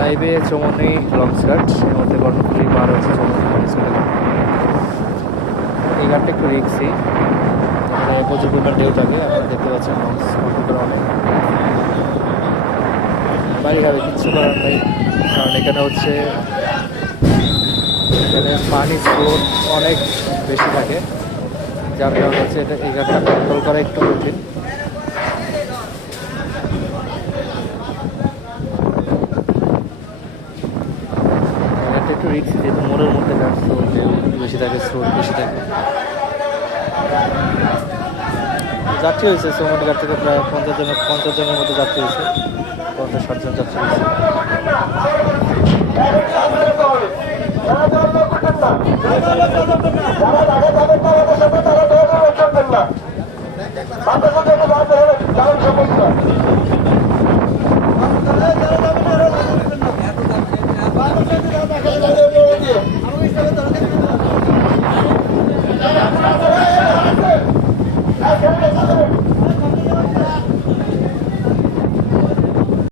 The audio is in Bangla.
লাইভে চৌমনি লঞ্চঘাট, এর মধ্যে কর্ণফুলী পার হচ্ছে চৌমনি লঞ্চঘাট। এই ঘাটটা একটু রিক্সি, এখানে প্রচুর পরিমাণ ঢেউ থাকে। আপনারা দেখতে পাচ্ছেন লঞ্চ কন্ট্রোল অনেক বাড়ি হবে, কিচ্ছু করার নেই। কারণ এখানে হচ্ছে এখানে পানির স্রোত অনেক বেশি থাকে, যার কারণে হচ্ছে এটা এই ঘাটটা কন্ট্রোল করা একটু কঠিন। ঘাটটা একটু রিক্সি, যেহেতু মোড়ের মধ্যে ঘাট, স্রোত বেশি থাকে, স্রোত বেশি থাকে। যাত্রী হয়েছে চৌমনি ঘাট থেকে প্রায় 50 জনের মতো যাত্রী হয়েছে, 50-60 জন যাত্রী হয়েছে।